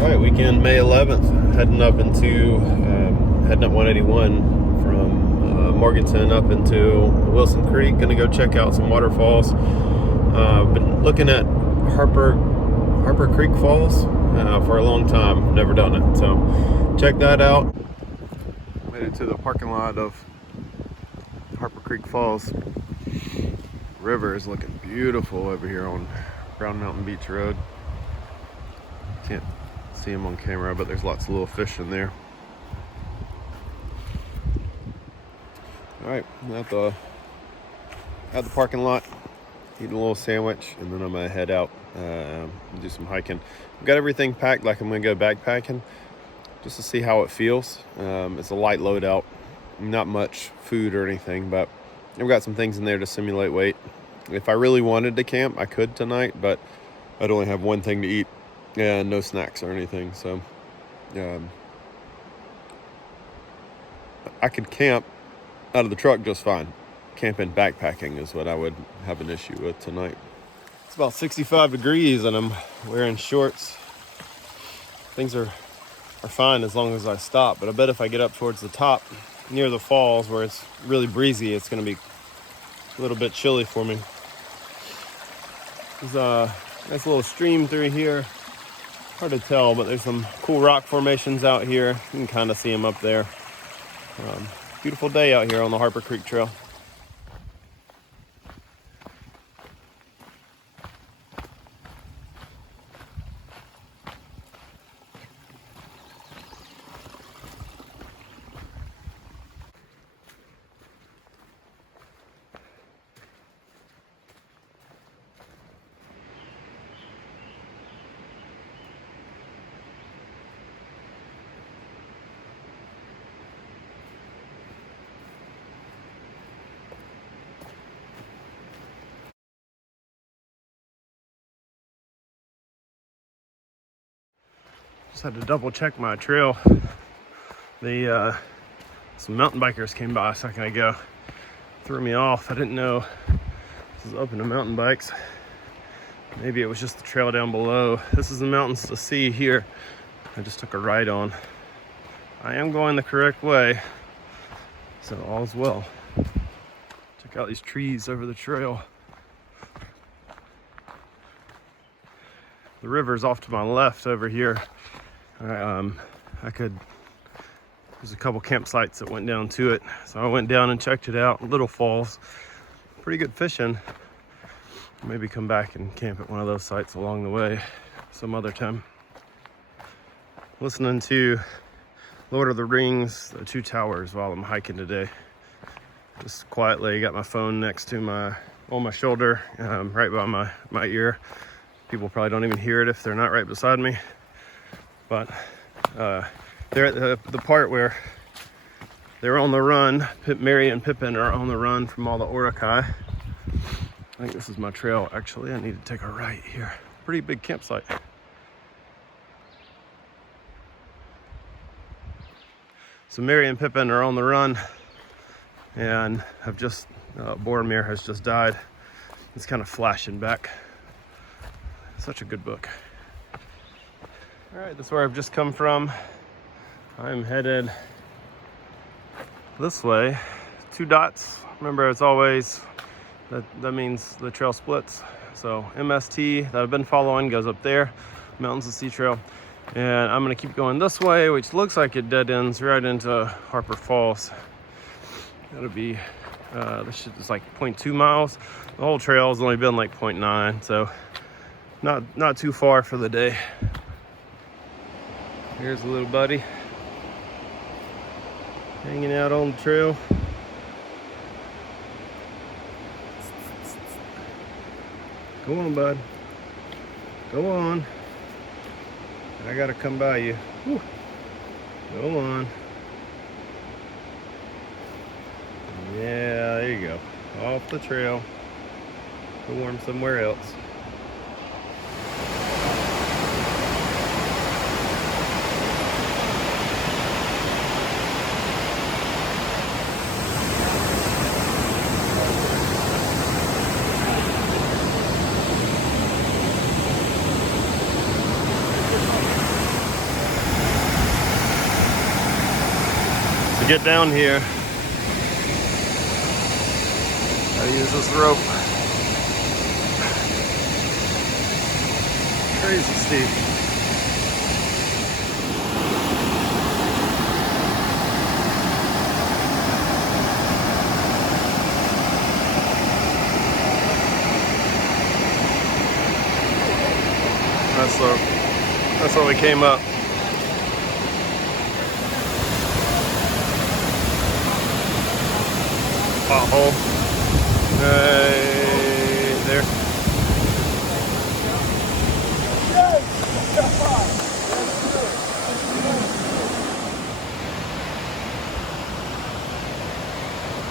All right, weekend May 11th, heading up 181 from Morganton up into Wilson Creek. Gonna go check out some waterfalls. Been looking at Harper Creek Falls for a long time. Never done it, so check that out. Made it to the parking lot of Harper Creek Falls. River is looking beautiful over here on Brown Mountain Beach Road. Can't see them on camera, but there's lots of little fish in there. All right, I'm at the parking lot, eating a little sandwich, and then I'm gonna head out and do some hiking. I've got everything packed like I'm gonna go backpacking, just to see how it feels. It's a light load out, not much food or anything, but I've got some things in there to simulate weight. If I really wanted to camp, I could tonight, but I'd only have one thing to eat and no snacks or anything. So I could camp out of the truck just fine. Camping backpacking is what I would have an issue with tonight. It's about 65 degrees and I'm wearing shorts. Things are fine as long as I stop, but I bet if I get up towards the top near the falls where it's really breezy, it's going to be a little bit chilly for me. There's a nice little stream through here. Hard to tell, but there's some cool rock formations out here. You can kind of see them up there. Beautiful day out here on the Harper Creek Trail. Just had to double check my trail. Some mountain bikers came by a second ago. Threw me off. I didn't know this is open to mountain bikes. Maybe it was just the trail down below. This is the mountains to see here. I just took a right on. I am going the correct way, so all's well. Check out these trees over the trail. The river's off to my left over here. There's a couple campsites that went down to it, so I went down and checked it out. Little falls, pretty good fishing. Maybe come back and camp at one of those sites along the way some other time. Listening to Lord of the Rings, The Two Towers while I'm hiking today. Just quietly, got my phone next to on my shoulder, right by my ear. People probably don't even hear it if they're not right beside me. But they're at the part where they're on the run. Merry and Pippin are on the run from all the Urukai. I think this is my trail, actually. I need to take a right here. Pretty big campsite. So Merry and Pippin are on the run, and Boromir has just died. It's kind of flashing back. Such a good book. All right, that's where I've just come from. I'm headed this way. 2 dots. Remember, as always, that means the trail splits. So MST that I've been following goes up there, Mountains to Sea Trail. And I'm gonna keep going this way, which looks like it dead ends right into Harper Falls. That'll be, this shit is like 0.2 miles. The whole trail has only been like 0.9, so not too far for the day. Here's a little buddy hanging out on the trail. Go on, bud. Go on. I gotta come by you. Whew. Go on. Yeah, there you go. Off the trail. Go warm somewhere else. get down here. Gotta use this rope. Crazy steep. That's what we came up. Pothole. Right there.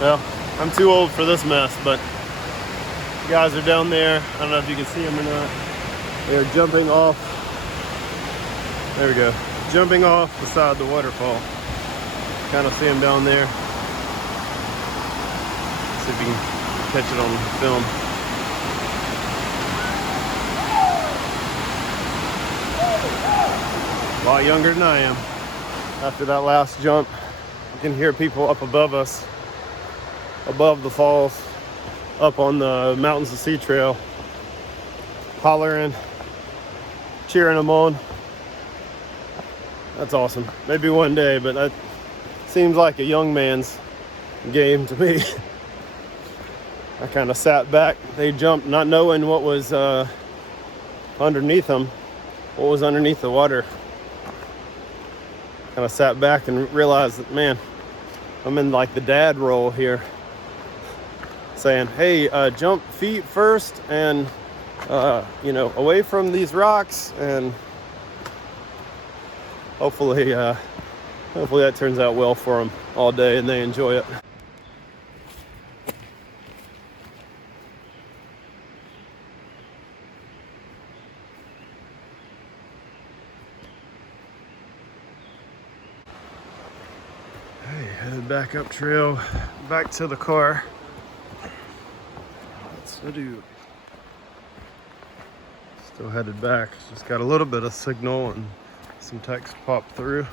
Well, I'm too old for this mess, but the guys are down there. I don't know if you can see them or not. They're jumping off. There we go. Jumping off the side of the waterfall. Kind of see them down there. See if you can catch it on film. A lot younger than I am. After that last jump, you can hear people up above us, above the falls, up on the Mountains to Sea Trail, hollering, cheering them on. That's awesome. Maybe one day, but that seems like a young man's game to me. I kind of sat back. They jumped not knowing what was underneath them, what was underneath the water. Kind of sat back and realized that, man, I'm in like the dad role here. Saying, hey, jump feet first and, away from these rocks, and hopefully that turns out well for them all day and they enjoy it. Hey, headed back up trail, back to the car. Let's do. Still headed back. Just got a little bit of signal and some text popped through.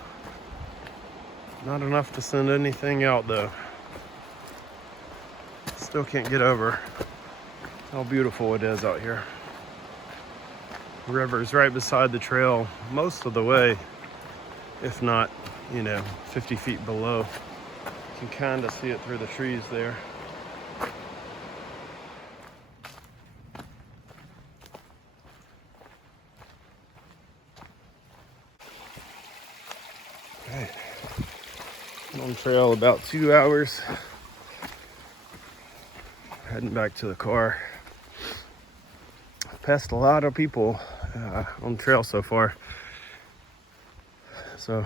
Not enough to send anything out though. Still can't get over how beautiful it is out here. The river's right beside the trail most of the way, if not, 50 feet below. You can kind of see it through the trees there. Okay. On trail about 2 hours. Heading back to the car. I've passed a lot of people on the trail so far. So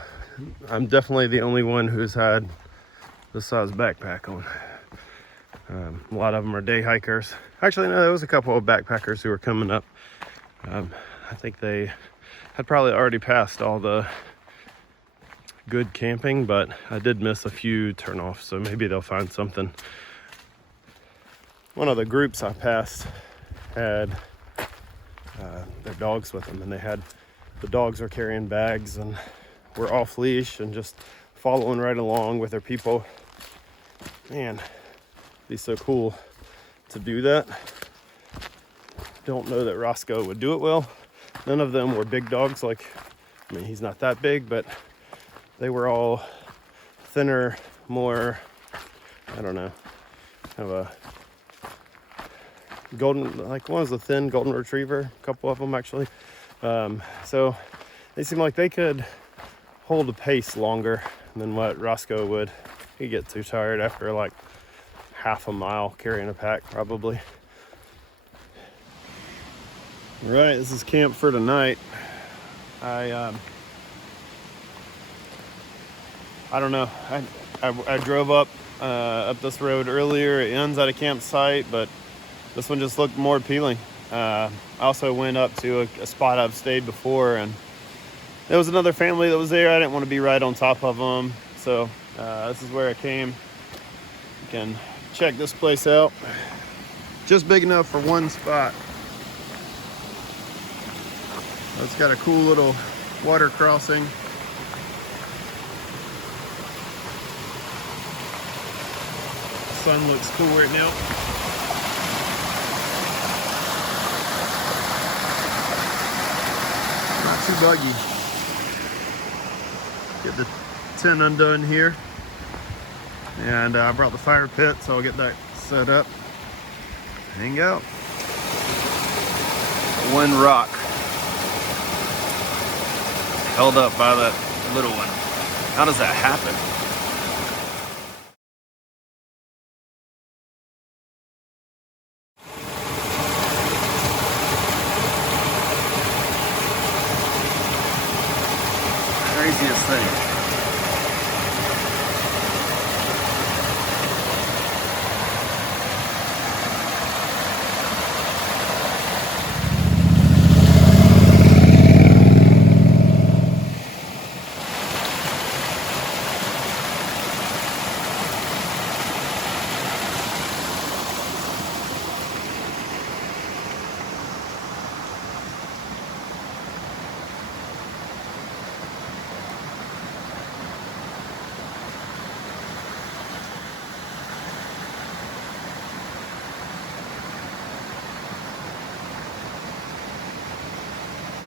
I'm definitely the only one who's had this size backpack on. A lot of them are day hikers. Actually, no, there was a couple of backpackers who were coming up. I think they had probably already passed all the good camping, but I did miss a few turnoffs, so maybe they'll find something. One of the groups I passed had their dogs with them, and the dogs were carrying bags and were off leash and just following right along with their people. Man, it'd be so cool to do that. Don't know that Roscoe would do it well. None of them were big dogs. He's not that big, but they were all thinner, more, I don't know, kind of a golden, one was a thin golden retriever, a couple of them actually. So they seem like they could hold a pace longer than what Roscoe would. He'd get too tired after half a mile carrying a pack probably. All right, this is camp for tonight. I don't know. I drove up this road earlier. It ends at a campsite, but this one just looked more appealing. I also went up to a spot I've stayed before, and there was another family that was there. I didn't want to be right on top of them, so this is where I came. You can check this place out. Just big enough for one spot. It's got a cool little water crossing. sun looks cool right now. Not too buggy. Get the tent undone here. And I brought the fire pit, so I'll get that set up. Hang out. One rock held up by that little one. How does that happen? Craziest thing.